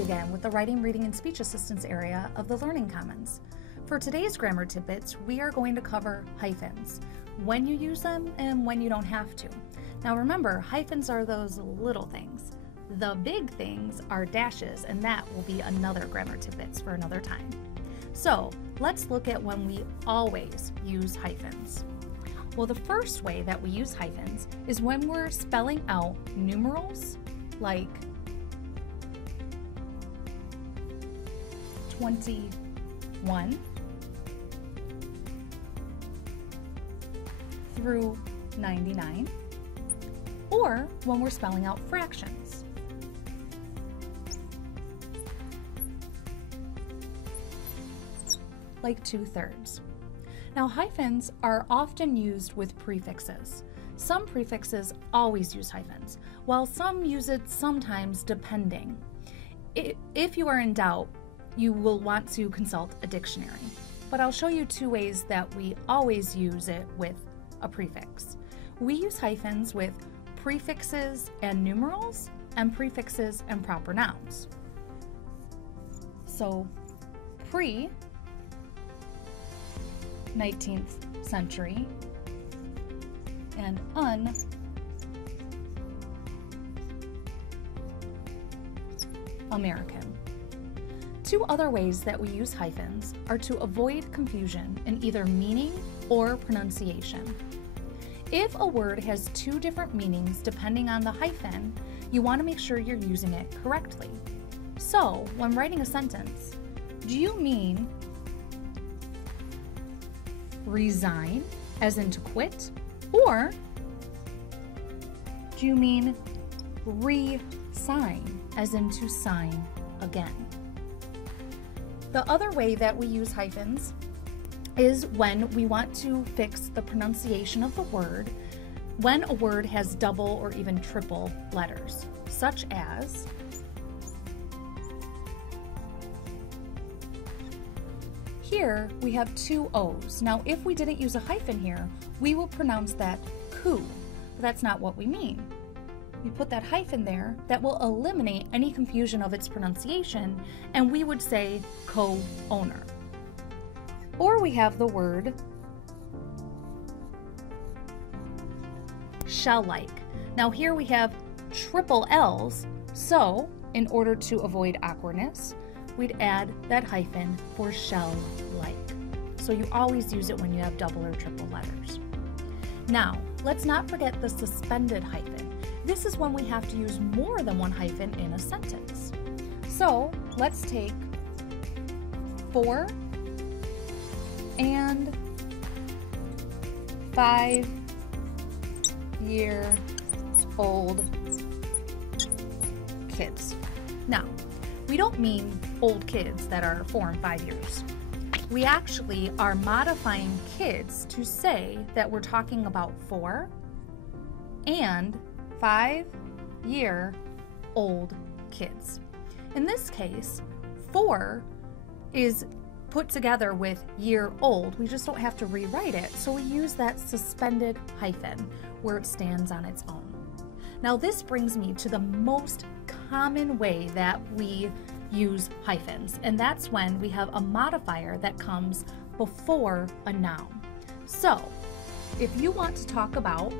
again with the Writing, Reading, and Speech Assistance area of the Learning Commons. For today's grammar tidbits, we are going to cover hyphens, when you use them and when you don't have to. Now remember, hyphens are those little things. The big things are dashes, and that will be another grammar tidbits for another time. So let's look at when we always use hyphens. Well, the first way that we use hyphens is when we're spelling out numerals like 21 through 99, or when we're spelling out fractions. Like 2/3. Now, hyphens are often used with prefixes. Some prefixes always use hyphens, while some use it sometimes depending. If you are in doubt, you will want to consult a dictionary. But I'll show you two ways that we always use it with a prefix. We use hyphens with prefixes and numerals, and prefixes and proper nouns. So, pre 19th century and un-American. Two other ways that we use hyphens are to avoid confusion in either meaning or pronunciation. If a word has two different meanings depending on the hyphen, you want to make sure you're using it correctly. So, when writing a sentence, do you mean resign, as in to quit, or do you mean re-sign, as in to sign again? The other way that we use hyphens is when we want to fix the pronunciation of the word when a word has double or even triple letters, such as here we have two O's. Now, if we didn't use a hyphen here, we will pronounce that coup, but that's not what we mean. We put that hyphen there that will eliminate any confusion of its pronunciation, and we would say co-owner. Or we have the word shell-like. Now here we have triple L's, so in order to avoid awkwardness, we'd add that hyphen for shell-like. So you always use it when you have double or triple letters. Now, let's not forget the suspended hyphen. This is when we have to use more than one hyphen in a sentence. So let's take 4 and 5-year-old kids. Now, we don't mean old kids that are 4 and 5 years. We actually are modifying kids to say that we're talking about 4 and 5-year-old kids. In this case, 4 is put together with year old. We just don't have to rewrite it, so we use that suspended hyphen where it stands on its own. Now this brings me to the most common way that we use hyphens, and that's when we have a modifier that comes before a noun. So if you want to talk about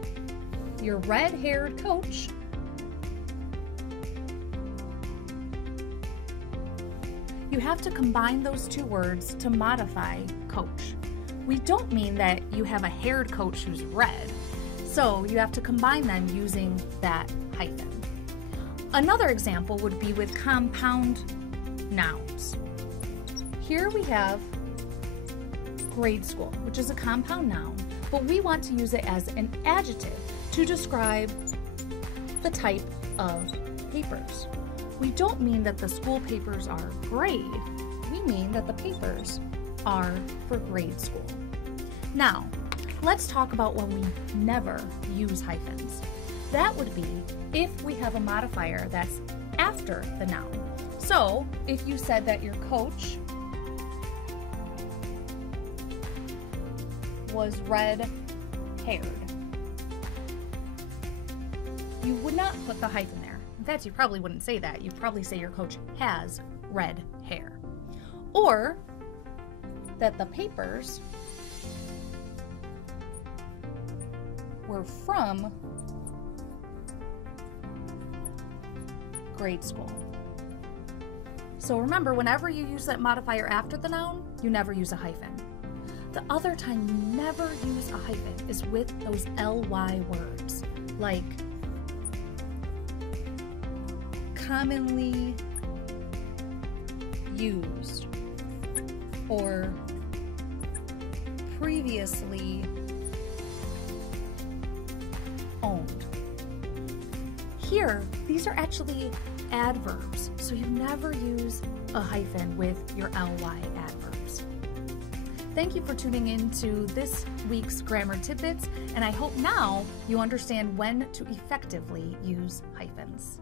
your red-haired coach, you have to combine those two words to modify coach. We don't mean that you have a haired coach who's red, so you have to combine them using that hyphen. Another example would be with compound nouns. Here we have grade school, which is a compound noun, but we want to use it as an adjective to describe the type of papers. We don't mean that the school papers are grade, we mean that the papers are for grade school. Now, let's talk about when we never use hyphens. That would be if we have a modifier that's after the noun. So, if you said that your coach was red-haired, you would not put the hyphen there. In fact, you probably wouldn't say that. You'd probably say your coach has red hair. Or that the papers were from grade school. So remember, whenever you use that modifier after the noun, you never use a hyphen. The other time you never use a hyphen is with those ly words, like commonly used or previously owned. Here, these are actually adverbs, so you never use a hyphen with your ly adverbs. Thank you for tuning in to this week's Grammar Tidbits, and I hope now you understand when to effectively use hyphens.